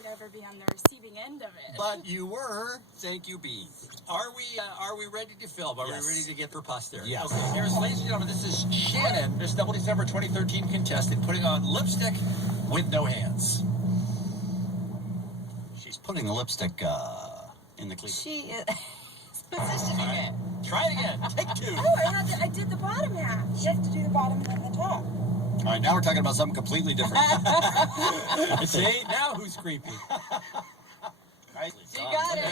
I'd ever be on the receiving end of it. But you were. Thank you, Bean. Are we ready to film? Are Yes. we ready to get for posterity? Yes. Okay, here's, ladies and gentlemen, this is Shannon, Miss Double December 2013 contestant, putting on lipstick with no hands. She's putting the lipstick in the cleaver. She is positioning it. Try it again. Take two. Oh, I did the bottom half. You have to do the bottom and then the top. All right, now we're talking about something completely different. See, now who's creepy? You got it.